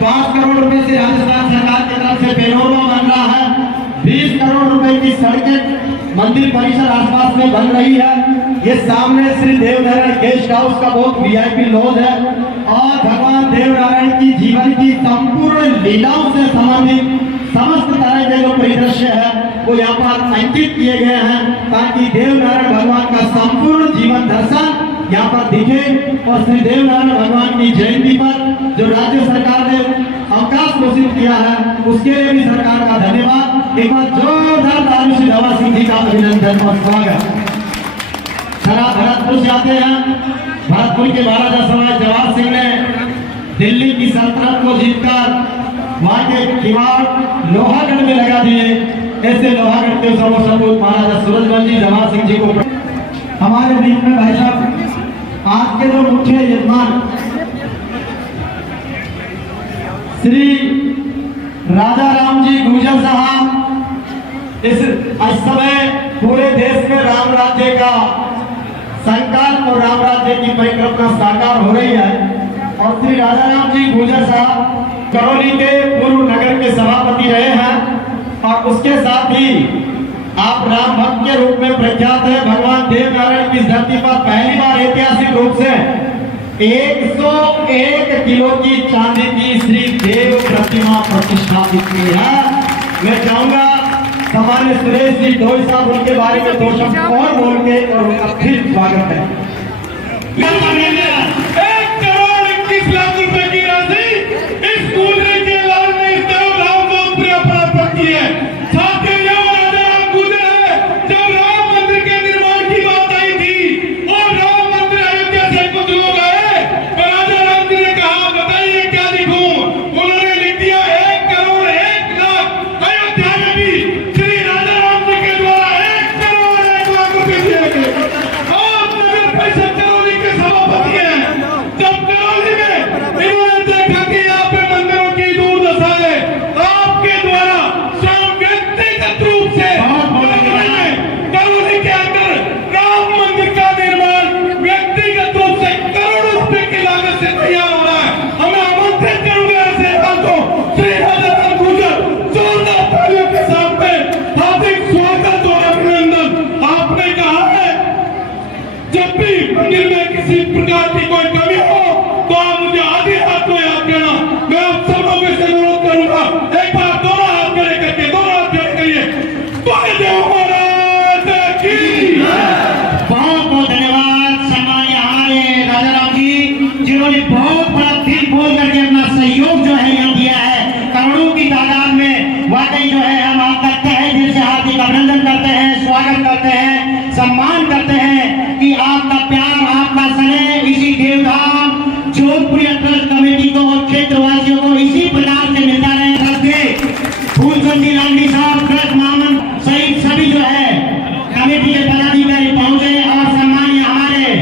5 करोड़ रुपए से राजस्थान सरकार की तरफ से पेनोरमा बन रहा है। 20 करोड़ रुपए की सड़कें मंदिर परिसर आसपास में बन रही है। ये सामने श्री देवनारायण गेस्ट हाउस का बहुत वीआईपी लॉज है और भगवान देवनारायण की जीवन की संपूर्ण लीलाओं से संबंधित समस्त तरह के जो परिदृश्य है वो यहाँ पर अंकित किए गए हैं ताकि देवनारायण भगवान का संपूर्ण जीवन दर्शन यहाँ पर दिखे। और श्री देवनारायण भगवान की जयंती पर जो राज्य सरकार ने अवकाश घोषित किया है उसके लिए भी सरकार का धन्यवाद। एक बार जोरदार ताली से जवाहर सिंह जी का अभिनंदन और स्वागत। भरतपुर से आते हैं। भरतपुर के महाराजा सवाई जवाहर सिंह ने दिल्ली की सल्तनत को जीतकर वहां के किवाड़ लोहागढ़ में लगा दिए। ऐसे लोहागढ़ के सर्वसपूत महाराजा सूरजमल जी जवाहर सिंह जी को हमारे बीच में भाई साहब आज के जो मुख्य यजमान श्री राजा राम जी गुर्जर साहब इस समय पूरे देश में राम राज्य का संकल्प और राम राज्य की परिकल्पना साकार हो रही है। और श्री राजा राम जी गुर्जर साहब करौली के पूर्व नगर के सभापति रहे हैं और उसके साथ ही आप राम भक्त के रूप में प्रख्यात है। भगवान देवनारायण की धरती पर पहली बार ऐतिहासिक रूप से 101 किलो की चांदी की श्री देव प्रतिमा प्रतिष्ठापित की है। मैं चाहूंगा सामान्य सुरेश जी ढोई साहब उनके बारे में 2 शब्द और बोल के और उनका फिर स्वागत है। 1 करोड़ 21 लाख रुपए की राशि इस कूलरी के लाल ने इस देवराम को प्राप्त की है। साथ ही राजा राम गुर्जर है। जब राम मंदिर के निर्माण की बात आई थी और राम मंदिर अयोध्या से कुछ लोग आए तो राजा राम जी ने कहा बताइए क्या लिखूं। उन्होंने लिख दिया 1 करोड़ 1 लाख। अयोध्या में भी श्री राजा राम जी के द्वारा 1 करोड़ 1 लाख रुपए दिए गए। आप नगर परिषद करौली के सभापति हैं। जब करौली में इन्होंने देखा कि यहाँ पे मंदिरों की दुर्दशा है आपके द्वारा स्वयं व्यक्तिगत रूप से करौली के अंदर राम मंदिर का निर्माण व्यक्तिगत रूप से करोड़ों रुपए की लागत से तैयार हो रहा है। हमें आमंत्रित करूंगा ऐसे को श्री राजा राम गुर्जर जोरदार तालियों के साथ में हार्दिक स्वागत और अभिनंदन। आपने कहा है जब भी मंदिर में किसी प्रकार की कोई कमी हो तो आप मुझे आधे हाथ में याद करना। मैं आप सब लोगों से अनुरोध करूंगा एक बार दोनों हाथ खड़े करके दोनों हाथ खड़े करिए। बहुत बहुत धन्यवाद सम्मानीय हमारे राजा राम जी जिन्होंने बहुत बड़ा दिल खोल करके अपना सहयोग जो है यहाँ दिया है करोड़ों की तादाद में। वाकई जो है हम आपका तहे दिल से हार्दिक अभिनंदन करते हैं, स्वागत करते हैं, सम्मान करते हैं कि आपका प्यार आपका स्नेह इसी देवधाम जोधपुरी ट्रस्ट कमेटी को और क्षेत्रवासियों को इसी प्रकार से मिलता रहे। फूलचंदी लांडी साहब ट्रस्ट मामन सहित सभी जो है कमेटी के पदाधिकारी पहुंचे और सम्मानीय हमारे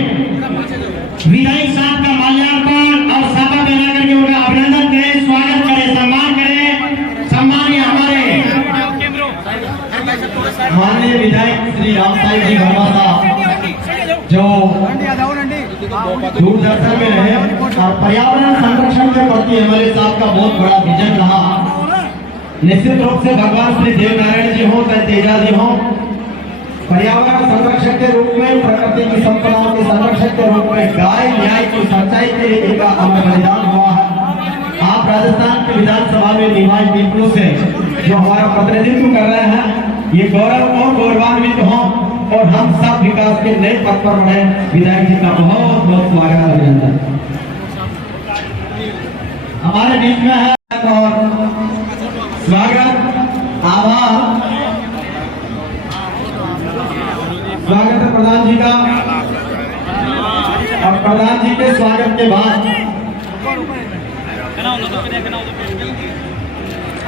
विधायक साहब का माल्यार्पण और सभा में लाकर के उनका अभिनंदन करें, स्वागत करें, सम्मान करें। सम्मानीय हमारे माननीय विधायक श्री राम साई जी वर्मा साहब जो दूरदर्शन में रहे और पर्यावरण संरक्षण के प्रति हमारे साहब का बहुत बड़ा विजन रहा। निश्चित रूप से भगवान श्री देवनारायण जी हो चाहे तेजा जी हो पर्यावरण संरक्षक के रूप में प्रकृति की संपदाओं के संरक्षक के रूप में गाय न्याय की सच्चाई के लिए इनका अमर बलिदान हुआ है। आप राजस्थान की विधानसभा में निर्वाचित व्यक्तियों से जो हमारा प्रतिनिधित्व कर रहे हैं ये गौरव और गौरवान्वित हो और हम सब विकास के नए पथ पर बढ़े। विधायक जी का बहुत बहुत स्वागत अभिनंदन। हमारे बीच में है और स्वागत आभार स्वागत है प्रधान जी का। और प्रधान जी के स्वागत के बाद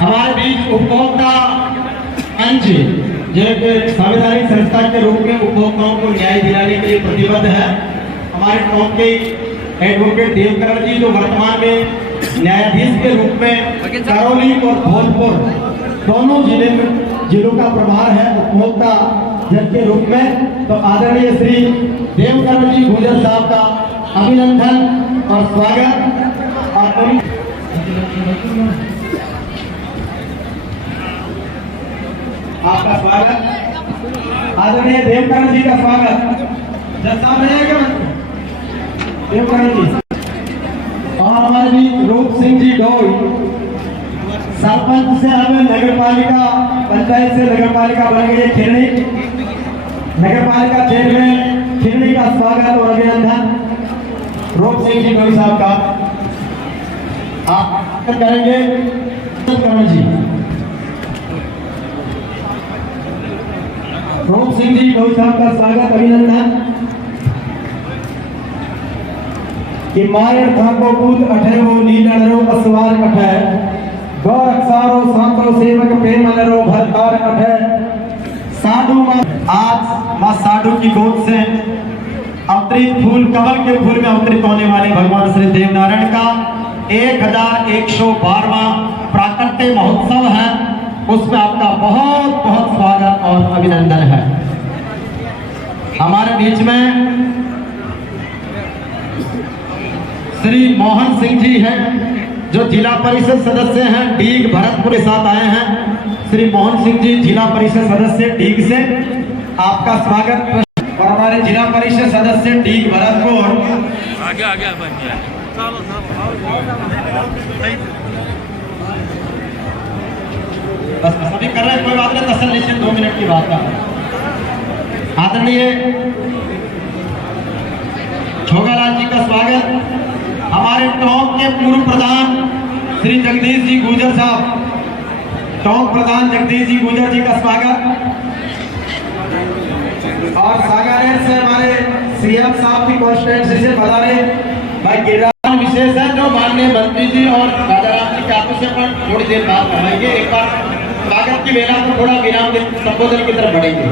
हमारे बीच उपभोक्ता मंच जो एक संवैधानिक संस्था के रूप में उपभोक्ताओं को न्याय दिलाने के लिए प्रतिबद्ध है। हमारे टॉप के एडवोकेट देवकरण जी जो वर्तमान में न्यायाधीश के रूप में करौली और धौलपुर दोनों जिलों का प्रभार है उपभोक्ता जज के रूप में। तो आदरणीय श्री देवकरण जी गुर्जर साहब का अभिनंदन और स्वागत। और आपका स्वागत। आदरणीय देवकरण जी का स्वागत। जब सामने आएगा देवकरण जी और हमारे भी रूप सिंह जी डोई, सरपंच से हमें नगर पालिका, पंचायत से नगर पालिका बन गई खिरनी, नगर पालिका चेयरमैन खिरनी का स्वागत और अभिनंदन रूप सिंह जी डोई साहब का। आप करेंगे करण जी। रूप सिंह जी डोई साहब का स्वागत अभिनंदन। कि मायर थाको कूद अठे वो नीलरो असवार अठे गौ रक्षारो सांतो सेवक प्रेमनरो भरतार अठे साधु। आज मां साधु की गोद से अवतरित फूल, कमल के फूल में अवतरित होने वाले भगवान श्री देवनारायण का 1112वां प्राकट्य महोत्सव है, उसमें आपका बहुत बहुत स्वागत और अभिनंदन है। हमारे बीच में श्री मोहन सिंह जी हैं जो जिला परिषद सदस्य हैं, डीग भरतपुर के साथ आए हैं। श्री मोहन सिंह जी जिला परिषद सदस्य डीग से, आपका स्वागत। और हमारे जिला परिषद सदस्य डीग भरतपुर आगे बस सभी कर रहे हैं, कोई बात नहीं, तसल्ली से 2 मिनट की बात का। आदरणीय छोगालाल जी का स्वागत। हमारे टोंक के पूर्व प्रधान श्री जगदीश जी गुजर साहब, टोंक प्रधान जगदीश जी गुजर जी का स्वागत। और सागारेट से हमारे सीएम साहब की कॉन्स्टिट्यूंसी से बता रहे भाई गिरिराज विशेष है जो माननीय मंत्री जी और राजाराम जी के आपस में पर थोड़ी देर बाद बढ़ाएंगे। एक बार स्वागत की वेला को थोड़ा विराम दे संबोधन की तरफ बढ़ेंगे।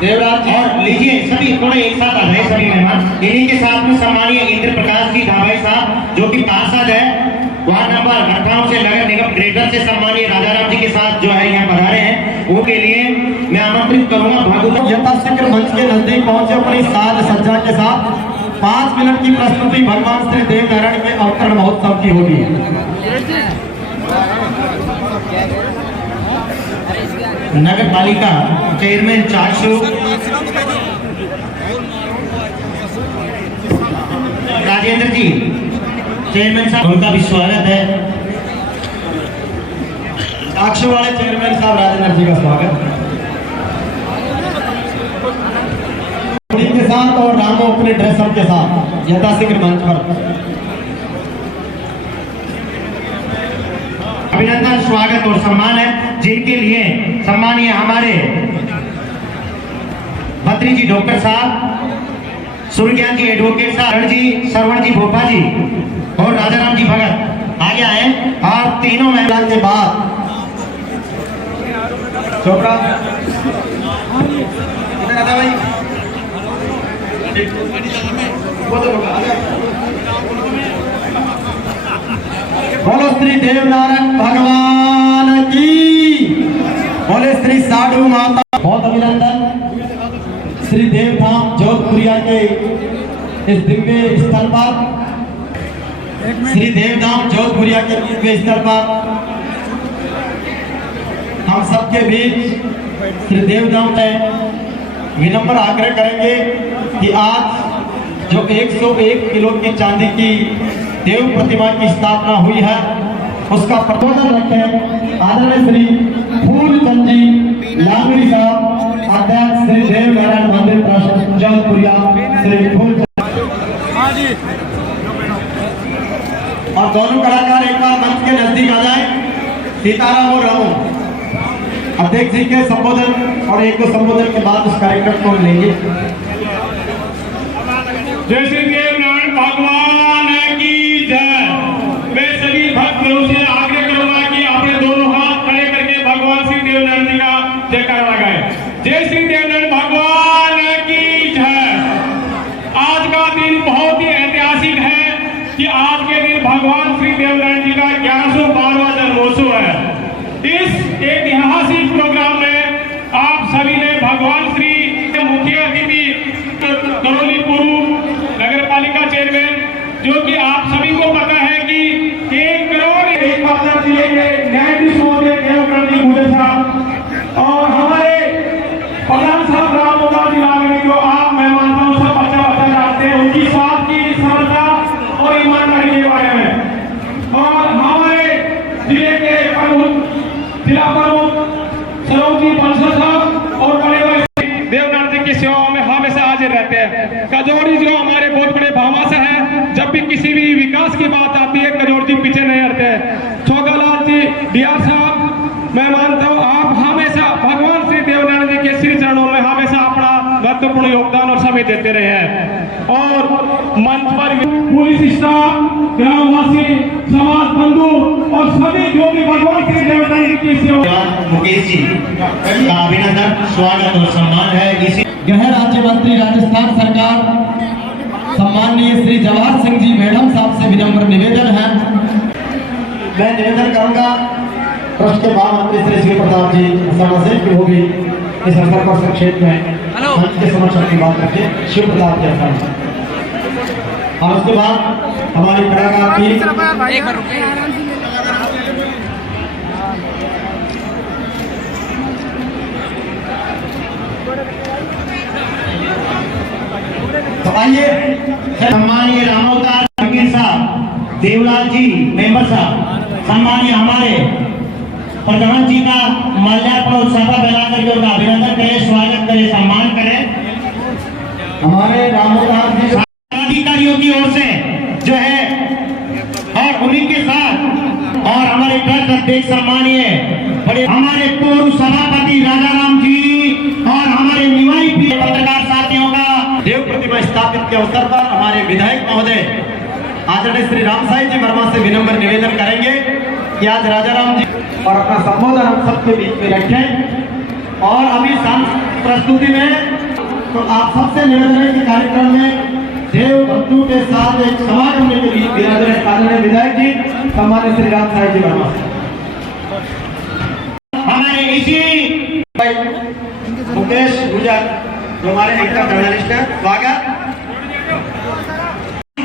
देवराज जी और लीजिए सभी थोड़े एक साथ आ जाए सभी मेहमान। इन्हीं के साथ में सम्मानीय इंद्र प्रकाश जी धाबाई साहब जो कि पार्षद है वार्ड नंबर 58 से नगर निगम ग्रेटर से सम्मानीय राजाराम जी के साथ जो है यहाँ पधारे हैं, वो के लिए मैं आमंत्रित करूंगा। भागवत यथाशीघ्र मंच के नजदीक पहुंचे अपनी साज सज्जा के साथ 5 मिनट की प्रस्तुति भगवान श्री देवनारायण के अवतरण महोत्सव की होगी। नगर पालिका चेयरमैन चाचू राजेंद्र जी, चेयरमैन साहब उनका भी स्वागत है। चाक्षु वाले चेयरमैन साहब राजेंद्र जी का स्वागत के साथ और रामो अपने ड्रेसअप के साथ यथाशीघ्र मंच पर। अभिनंदन, स्वागत और सम्मान है जिनके लिए सम्मानीय हमारे मंत्री जी डॉक्टर साहब, सूर्यज्ञान जी एडवोकेट साहब जी, सरवण जी भोपा जी और राजाराम जी भगत आगे आए। और तीनों महिला के बाद चोपड़ा भाई बोलो श्री देवनारायण भगवान की, बोले श्री साधु माता। बहुत अभिनंदन श्री देवधाम जोधपुरिया के इस दिव्य स्थल पर, श्री देवधाम जोधपुरिया के दिव्य स्थल पर हम सबके बीच श्री देवधाम में विनम्र आग्रह करेंगे कि आज जो 101 किलो की चांदी की देव प्रतिमा की स्थापना हुई है उसका प्रबोधन रखें आदरणीय श्री फूलचंद जी लांगड़ी साहब, अध्यक्ष श्री देवनारायण मंदिर ट्रस्ट जोधपुरिया श्री फूलचंद। और दोनों कलाकार एक बार मंच के नजदीक आ जाए। सीताराम और रामू अध्यक्ष जी के संबोधन और एक दो संबोधन के बाद उस कार्यक्रम को लेंगे। जय श्री देवनारायण भगवान की जय। मैं सभी भक्त से आग्रह करूंगा कि अपने दोनों हाथ खड़े करके भगवान श्री देवनारायण जी का जयकारा लगाएं। जय श्री देवनारायण भगवान की जय। आज का दिन बहुत ही ऐतिहासिक है कि आज के दिन भगवान श्री देवनारायण जी का 1112वां जन्मोत्सव है। इस ऐतिहासिक प्रोग्राम में आप सभी ने भगवान श्री मुख्य अतिथि करौली पूर्व नगर पालिका चेयरमैन जो कि आप सभी को पता है कि 1 करोड़ 1 जिले के न्यायाधीश महोदय देवकरण जी गुजर साहब और हमारे प्रधान साहब राम जी लागे जो आप मैं मानता हूँ सब अच्छा जानते हैं उनकी बात की सरलता और ईमानदारी के बारे में। और हमारे जिले के प्रमुख जिला प्रमुख सरोजी बंसल साहब और बड़े बड़े देवनाथ जी की सेवाओं में हमेशा हाजिर रहते हैं। कजोड़ी जो हमारे बहुत बड़े भामाशा है, जब भी किसी भी विकास की बात आती है कजोड़ी जी पीछे नहीं हटते हैं। छोगालाल जी डीआर साहब मैं मानता हूँ आप हमेशा भगवान श्री देवनारायण जी के श्री चरणों में हमेशा अपना महत्वपूर्ण योगदान और समय देते रहे हैं। और मंच पर पुलिस स्टाफ, ग्रामवासी, समाज बंधु और सभी जो भी भगवान श्री देवनारायण जी की सेवा मुकेश जी का अभिनंदन स्वागत और सम्मान है। इसी गृह राज्य मंत्री राजस्थान सरकार सम्माननीय श्री जवाहर सिंह जी मैडम साहब से विनम्र निवेदन है। मैं निवेदन करूंगा ट्रस्ट के महामंत्री श्री शिव प्रताप जी से कि वो भी इस अवसर पर संक्षेप में मंच के समक्ष अपनी बात रखें। शिव प्रताप जी स्थान और उसके बाद हमारी कलाकार टीम तो आइए सम्मानीय रामोवतार फकीर साहब, देवलाल जी मेंबर साहब, सम्मानीय हमारे प्रधान जी का माल्यार्पण और सभा बनाकर के उनका अभिनंदन करें, स्वागत करें, सम्मान करें। हमारे रामोवतार जी अधिकारियों की ओर से जो है और उन्हीं के साथ और हमारे ट्रस्ट अध्यक्ष सम्मानीय बड़े हमारे पूर्व सभापति राजा राम जी और हमारे निवाई पत्रकार साथियों का देव प्रतिमा स्थापित के अवसर पर हमारे विधायक महोदय आदरणीय श्री राम साई जी वर्मा से विनम्र निवेदन करेंगे कि आज राजा राम जी और अपना संबोधन हम सबके बीच में रखें। और अभी प्रस्तुति में तो आप सबसे निवेदन है कि कार्यक्रम में देव बंधु के साथ एक समागम में आदरणीय विधायक जी सम्मानित श्री राम साई जी वर्मा हमारे इसी मुकेश गुजर जो हमारे एकता जर्नलिस्ट है, स्वागत।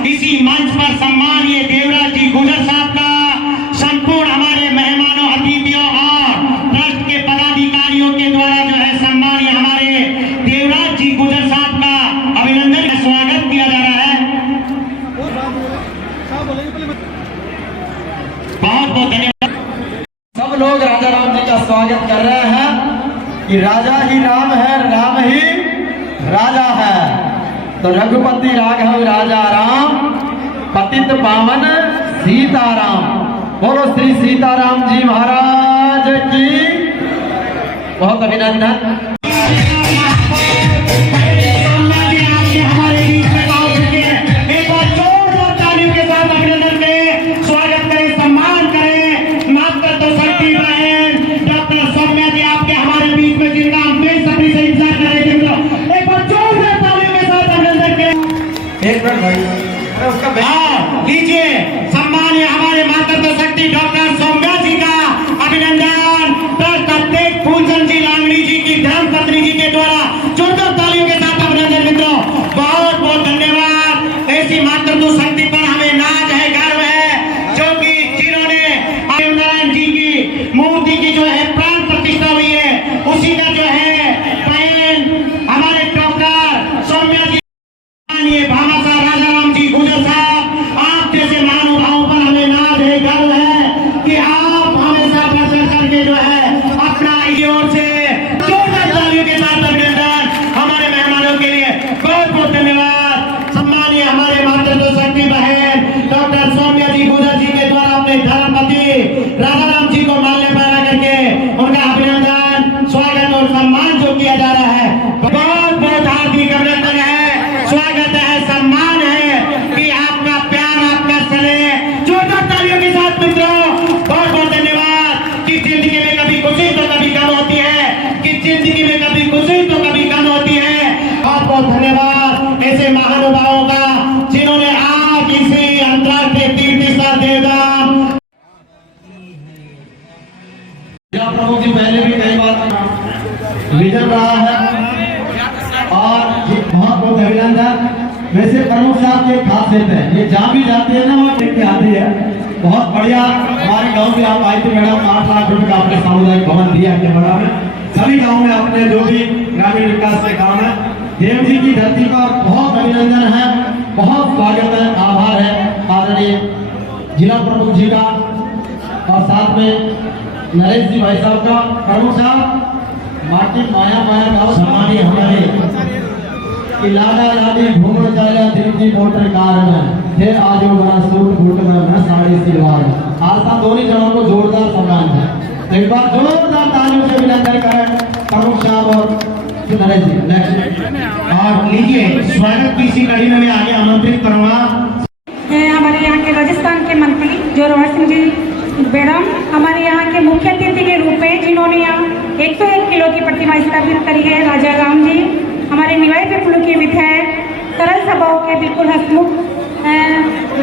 इसी मंच पर सम्मानीय देवराज जी गुजर साहब का संपूर्ण हमारे मेहमानों, अतिथियों और ट्रस्ट के पदाधिकारियों के द्वारा जो है सम्मानीय हमारे देवराज जी गुजर साहब का अभिनंदन का स्वागत किया जा रहा है। बहुत बहुत धन्यवाद। सब लोग राजा राम जी का स्वागत कर रहे हैं कि राजा ही राम है, राम ही राजा है। तो रघुपति राघव राजा राम, पतित पावन सीताराम। बोलो श्री सीताराम जी महाराज की बहुत अभिनंदन। लीजिए सम्मानीय हमारे मातृत्व शक्ति डॉक्टर सौम्या जी का अभिनंदन ट्रस्ट अध्यक्ष फूलचंद जी लांगड़ी जी की धर्म पत्नी जी के द्वारा जोरदार तालियों के साथ अभिनंदन। मित्रों बहुत बहुत धन्यवाद। ऐसी मातृत्व शक्ति पर हमें नाज है, गर्व है, जो कि जिन्होंने देवनारायण जी की मूर्ति की जो है प्राण प्रतिष्ठा हुई है, उसी का जो है बहन हमारे डॉक्टर सौम्या जी भामाशाह राजा राम जी गुजर साहब आप जैसे महानुभावों खासियत है, ये जहाँ भी जाते हैं ना वहाँ देख के आती है। बहुत बढ़िया, हमारे गांव में आप आई थी मैडम, 8 लाख रुपए का आपने सामुदायिक भवन दिया के बड़ा में। सभी गांव में अपने जो भी ग्रामीण विकास के काम है, देव जी की धरती पर बहुत अभिनंदन है, बहुत स्वागत है, आभार है आदरणीय जिला प्रमुख जी का और साथ में नरेश जी भाई साहब का। प्रमुख साहब माटी माया माया गाँव समाधि हमारे लाडा लाडी घूमर चला दिल की मोटर कार में फिर आज वो बना सूट बूट में मैं साड़ी सिलवार आज साथ दोनों जनों को जोरदार सम्मान है। एक बार जोरदार तालियों से अभिनंदन करें प्रमुख साहब और नरेश जी। नेक्स्ट और लीजिए स्वागत की इसी कड़ी में आगे आमंत्रित करूंगा हमारे यहाँ के राजस्थान के मंत्री जोरावर सिंह जी मैडम, हमारे यहाँ के मुख्य अतिथि के रूप में जिन्होंने यहाँ 101 किलो की प्रतिमा स्थापित करी है, राजा राम जी, हमारे निवाई पिपलू के विधायक, सरल सभाओं के बिल्कुल हसमुख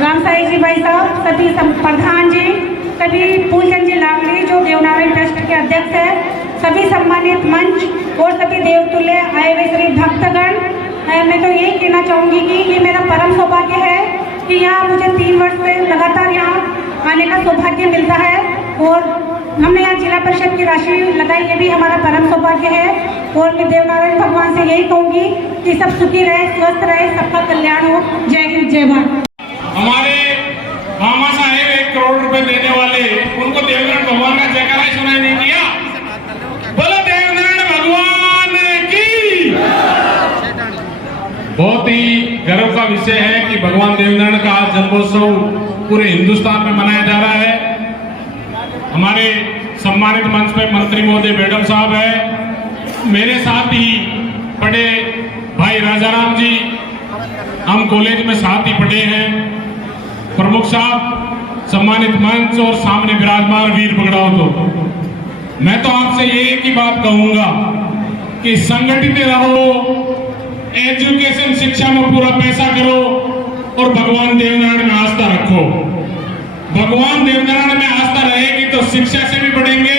राम साई जी भाई साहब, सभी प्रधान जी, सभी फूलचंद जी लावली जो देवनारायण ट्रस्ट के अध्यक्ष है, सभी सम्मानित मंच और सभी देवतुल्य आए हुए सभी भक्तगण, मैं तो यही कहना चाहूँगी कि ये मेरा परम सौभाग्य है कि यहाँ मुझे 3 वर्ष से लगातार यहाँ आने का सौभाग्य मिलता है और हमने यहाँ जिला परिषद की राशि लगाई, ये भी हमारा परम सौभाग्य है। और मैं देवनारायण भगवान से यही कहूँगी कि सब सुखी रहे, स्वस्थ रहे, सबका कल्याण हो। जय हिंद, जय भारत। हमारे मामा साहेब 1 करोड़ रुपए देने वाले, उनको देवनारायण भगवान का जयकारा सुनाई नहीं दिया? बोलो देवनारायण भगवान की। बहुत ही गर्व का विषय है कि भगवान देवनारायण का आज जन्मोत्सव पूरे हिंदुस्तान में मनाया जा रहा है। हमारे सम्मानित मंच पे मंत्री महोदय मैडम साहब है, मेरे साथ ही पढ़े भाई राजाराम जी, हम कॉलेज में साथ ही पढ़े हैं, प्रमुख साहब, सम्मानित मंच और सामने विराजमान वीर पगड़ाओ। तो मैं तो आपसे ये एक ही बात कहूंगा कि संगठित रहो, एजुकेशन शिक्षा में पूरा पैसा करो और भगवान देवनारायण में आस्था रखो। भगवान देवनारायण में आस्था रहेगी तो शिक्षा से भी बढ़ेंगे,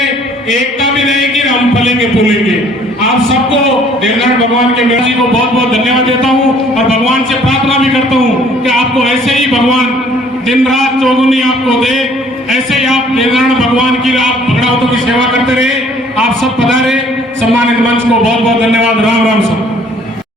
एकता भी रहेगी, हम फलेंगे फूलेंगे। आप सबको देवनारायण भगवान के मेरे जी को बहुत बहुत धन्यवाद देता हूं और भगवान से प्रार्थना भी करता हूं कि आपको ऐसे ही भगवान दिन रात चौगुनी आपको दे, ऐसे ही आप देवनारायण भगवान की आप भगड़ावतों की सेवा करते रहे। आप सब पधारे, सम्मानित मंच को बहुत बहुत धन्यवाद। राम